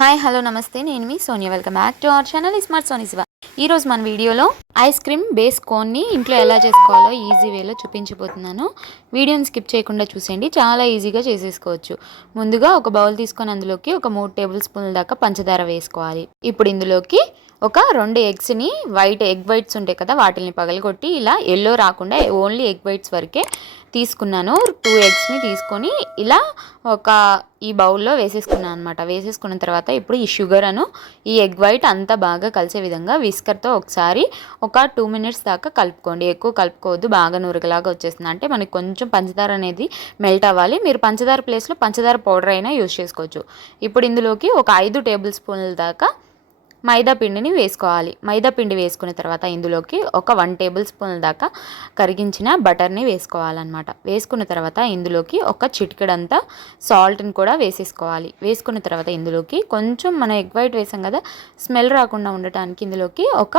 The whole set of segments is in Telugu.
హాయ్ హలో నమస్తే. నేను మీ Sonia. Welcome back to our channel smart Soni Siva ఈరోజు మన వీడియోలో ఐస్ క్రీమ్ బేస్ కోన్ని ఇంట్లో ఎలా చేసుకోవాలో ఈజీ వేలో చూపించబోతున్నాను. వీడియోని స్కిప్ చేయకుండా చూసేయండి. చాలా ఈజీగా చేసేసుకోవచ్చు. ముందుగా ఒక బౌల్ తీసుకొని అందులోకి ఒక మూడు టేబుల్ స్పూన్ల దాకా పంచదార వేసుకోవాలి. ఇప్పుడు ఇందులోకి ఒక రెండు ఎగ్స్ని వైట్ ఎగ్ వైట్స్ ఉంటాయి కదా వాటిని పగలగొట్టి ఇలా ఎల్లో రాకుండా ఓన్లీ ఎగ్ వైట్స్ వరకే తీసుకున్నాను. టూ ఎగ్స్ని తీసుకొని ఇలా ఒక ఈ బౌల్లో వేసేసుకున్నాను అనమాట వేసేసుకున్న తర్వాత ఇప్పుడు ఈ షుగర్ అను ఈ ఎగ్ వైట్ అంతా బాగా కలిసే విధంగా విస్కర్తో ఒకసారి ఒక టూ మినిట్స్ దాకా కలుపుకోండి. ఎక్కువ కలుపుకోవద్దు బాగా నురగలాగా వచ్చేస్తుంది. అంటే మనకి కొంచెం పంచదార అనేది మెల్ట్ అవ్వాలి. మీరు పంచదార ప్లేస్లో పంచదార పౌడర్ అయినా యూస్ చేసుకోవచ్చు. ఇప్పుడు ఇందులోకి ఒక ఐదు టేబుల్ స్పూన్ల దాకా మైదా పిండిని వేసుకోవాలి. మైదా పిండి వేసుకున్న తర్వాత ఇందులోకి ఒక వన్ టేబుల్ స్పూన్ దాకా కరిగించిన బటర్ని వేసుకోవాలన్నమాట. వేసుకున్న తర్వాత ఇందులోకి ఒక చిటికెడంతా సాల్ట్ని కూడా వేసేసుకోవాలి. వేసుకున్న తర్వాత ఇందులోకి కొంచెం మనం ఎగ్ వైట్ వేసాం కదా స్మెల్ రాకుండా ఉండటానికి ఇందులోకి ఒక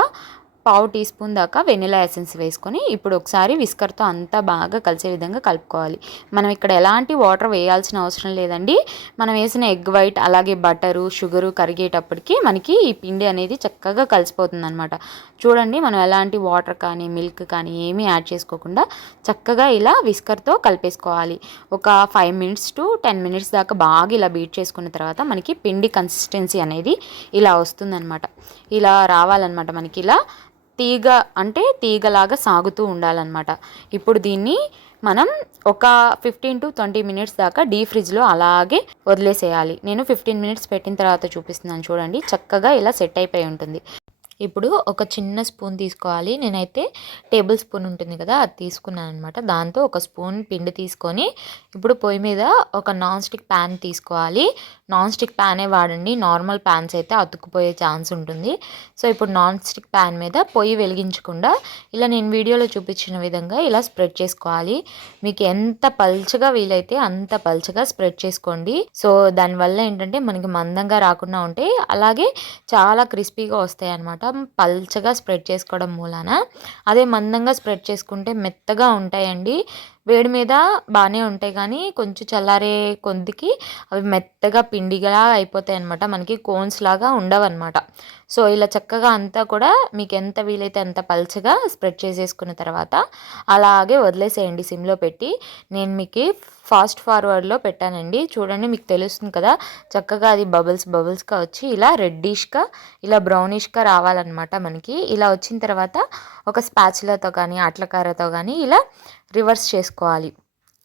పావు టీ స్పూన్ దాకా వెనిలా ఎసెన్స్ వేసుకొని ఇప్పుడు ఒకసారి విస్కర్తో అంతా బాగా కలిసే విధంగా కలుపుకోవాలి. మనం ఇక్కడ ఎలాంటి వాటర్ వేయాల్సిన అవసరం లేదండి. మనం వేసిన ఎగ్ వైట్ అలాగే బటరు షుగరు కరిగేటప్పటికి మనకి ఈ పిండి అనేది చక్కగా కలిసిపోతుంది అనమాట చూడండి మనం ఎలాంటి వాటర్ కానీ మిల్క్ కానీ ఏమీ యాడ్ చేసుకోకుండా చక్కగా ఇలా విస్కర్తో కలిపేసుకోవాలి. ఒక five minutes to ten minutes దాకా బాగా ఇలా బీట్ చేసుకున్న తర్వాత మనకి పిండి కన్సిస్టెన్సీ అనేది ఇలా వస్తుందన్నమాట. ఇలా రావాలన్నమాట మనకి ఇలా. తీగ అంటే తీగలాగా సాగుతూ ఉండాలన్నమాట. ఇప్పుడు దీన్ని మనం ఒక ఫిఫ్టీన్ టు ట్వంటీ మినిట్స్ దాకా డీ ఫ్రిడ్జ్లో అలాగే వదిలేసేయాలి. నేను ఫిఫ్టీన్ మినిట్స్ పెట్టిన తర్వాత చూపిస్తున్నాను చూడండి. చక్కగా ఇలా సెట్ అయిపోయి ఉంటుంది. ఇప్పుడు ఒక చిన్న స్పూన్ తీసుకోవాలి. నేనైతే టేబుల్ స్పూన్ ఉంటుంది కదా అది తీసుకున్నాను అనమాట దాంతో ఒక స్పూన్ పిండి తీసుకొని ఇప్పుడు పొయ్యి మీద ఒక నాన్ స్టిక్ ప్యాన్ తీసుకోవాలి. నాన్ స్టిక్ ప్యానే వాడండి. నార్మల్ ప్యాన్స్ అయితే అతుక్కుపోయే ఛాన్స్ ఉంటుంది. సో ఇప్పుడు నాన్ స్టిక్ ప్యాన్ మీద పొయ్యి వెలిగించకుండా ఇలా నేను వీడియోలో చూపించిన విధంగా ఇలా స్ప్రెడ్ చేసుకోవాలి. మీకు ఎంత పల్చగా వీలైతే అంత పల్చగా స్ప్రెడ్ చేసుకోండి. సో దానివల్ల ఏంటంటే మనకి మందంగా రాకుండా ఉంటాయి. అలాగే చాలా క్రిస్పీగా వస్తాయి అనమాట పల్చగా స్ప్రెడ్ చేసుకోవడం మూలాన. అదే మందంగా స్ప్రెడ్ చేసుకుంటే మెత్తగా ఉంటాయండి. వేడి మీద బాగానే ఉంటాయి కానీ కొంచెం చల్లారే కొద్దికి అవి మెత్తగా పిండిగా అయిపోతాయి అనమాట మనకి కోన్స్ లాగా ఉండవన్నమాట. సో ఇలా చక్కగా అంతా కూడా మీకు ఎంత వీలైతే అంత పల్చగా స్ప్రెడ్ చేసేసుకున్న తర్వాత అలాగే వదిలేసేయండి సిమ్లో పెట్టి. నేను మీకు ఫాస్ట్ ఫార్వర్డ్లో పెట్టానండి. చూడండి మీకు తెలుస్తుంది కదా చక్కగా అది బబుల్స్ బబుల్స్గా వచ్చి ఇలా రెడ్డిష్గా ఇలా బ్రౌనిష్గా రావాలన్నమాట మనకి. ఇలా వచ్చిన తర్వాత ఒక స్పాచులతో కానీ అట్లకారతో కానీ ఇలా రివర్స్ చేసుకోవాలి.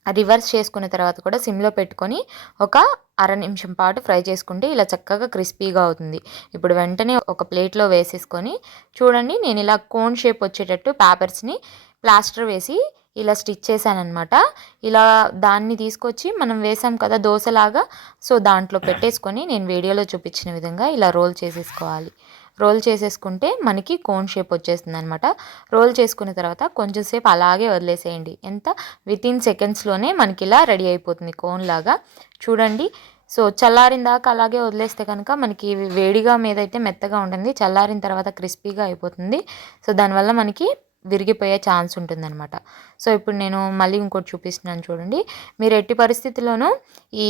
రివర్స్ చేసుకున్న తర్వాత కూడా సిమ్లో పెట్టుకొని ఒక అర నిమిషం పాటు ఫ్రై చేసుకుంటే ఇలా చక్కగా క్రిస్పీగా అవుతుంది. ఇప్పుడు వెంటనే ఒక ప్లేట్లో వేసేసుకొని చూడండి నేను ఇలా కోన్ షేప్ వచ్చేటట్టు పేపర్స్ని ప్లాస్టర్ వేసి ఇలా స్టిచ్ చేశానమాట ఇలా దాన్ని తీసుకొచ్చి మనం వేసాం కదా దోశలాగా సో దాంట్లో పెట్టేసుకొని నేను వీడియోలో చూపించిన విధంగా ఇలా రోల్ చేసేసుకోవాలి. రోల్ చేసేసుకుంటే మనకి కోన్ షేప్ వచ్చేస్తుంది అనమాట రోల్ చేసుకున్న తర్వాత కొంచెం సేపు అలాగే వదిలేసేయండి. ఎంత? విత్ ఇన్ సెకండ్స్లోనే మనకి ఇలా రెడీ అయిపోతుంది కోన్ లాగా. చూడండి. సో చల్లారిన దాకా అలాగే వదిలేస్తే కనుక మనకి వేడిగా మీద అయితే మెత్తగా ఉంటుంది. చల్లారిన తర్వాత క్రిస్పీగా అయిపోతుంది. సో దానివల్ల మనకి విరిగిపోయే ఛాన్స్ ఉంటుందన్నమాట. సో ఇప్పుడు నేను మళ్ళీ ఇంకోటి చూపిస్తున్నాను చూడండి. మీరు ఎట్టి పరిస్థితుల్లోనూ ఈ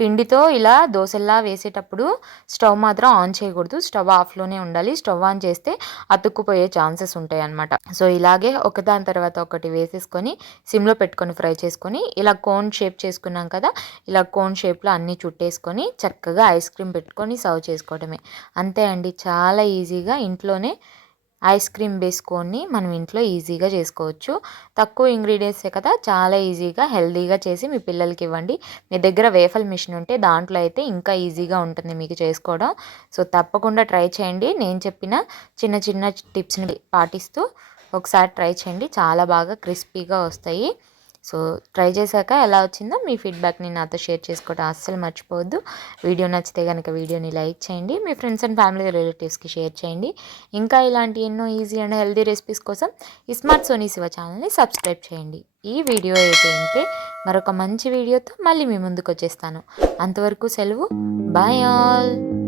పిండితో ఇలా దోశల్లా వేసేటప్పుడు స్టవ్ మాత్రం ఆన్ చేయకూడదు. స్టవ్ ఆఫ్లోనే ఉండాలి. స్టవ్ ఆన్ చేస్తే అతుక్కుపోయే ఛాన్సెస్ ఉంటాయి అనమాట సో ఇలాగే ఒకదాని తర్వాత ఒకటి వేసేసుకొని సిమ్లో పెట్టుకొని ఫ్రై చేసుకొని ఇలా కోన్ షేప్ చేసుకున్నాం కదా ఇలా కోన్ షేప్లో అన్నీ చుట్టేసుకొని చక్కగా ఐస్ క్రీమ్ పెట్టుకొని సర్వ్ చేసుకోవడమే. అంతే అండి. చాలా ఈజీగా ఇంట్లోనే ఐస్ క్రీమ్ వేసుకొని మనం ఇంట్లో ఈజీగా చేసుకోవచ్చు. తక్కువ ఇంగ్రీడియంట్సే కదా చాలా ఈజీగా హెల్తీగా చేసి మీ పిల్లలకి ఇవ్వండి. మీ దగ్గర వేఫల్ మిషన్ ఉంటే దాంట్లో అయితే ఇంకా ఈజీగా ఉంటుంది మీకు చేసుకోవడం. సో తప్పకుండా ట్రై చేయండి. నేను చెప్పిన చిన్న చిన్న టిప్స్ని పాటిస్తూ ఒకసారి ట్రై చేయండి. చాలా బాగా క్రిస్పీగా వస్తాయి. సో ట్రై చేశాక ఎలా వచ్చిందో మీ ఫీడ్బ్యాక్ని నాతో షేర్ చేసుకోవడం అస్సలు మర్చిపోవద్దు. వీడియో నచ్చితే కనుక వీడియోని లైక్ చేయండి మీ ఫ్రెండ్స్ అండ్ ఫ్యామిలీ రిలేటివ్స్కి షేర్ చేయండి. ఇంకా ఇలాంటి ఎన్నో ఈజీ అండ్ హెల్దీ రెసిపీస్ కోసం ఈ స్మార్ట్ సోనీ శివ ఛానల్ని సబ్స్క్రైబ్ చేయండి. ఈ వీడియో అయితే మరొక మంచి వీడియోతో మళ్ళీ మీ ముందుకు వచ్చేస్తాను. అంతవరకు సెలవు. Bye all.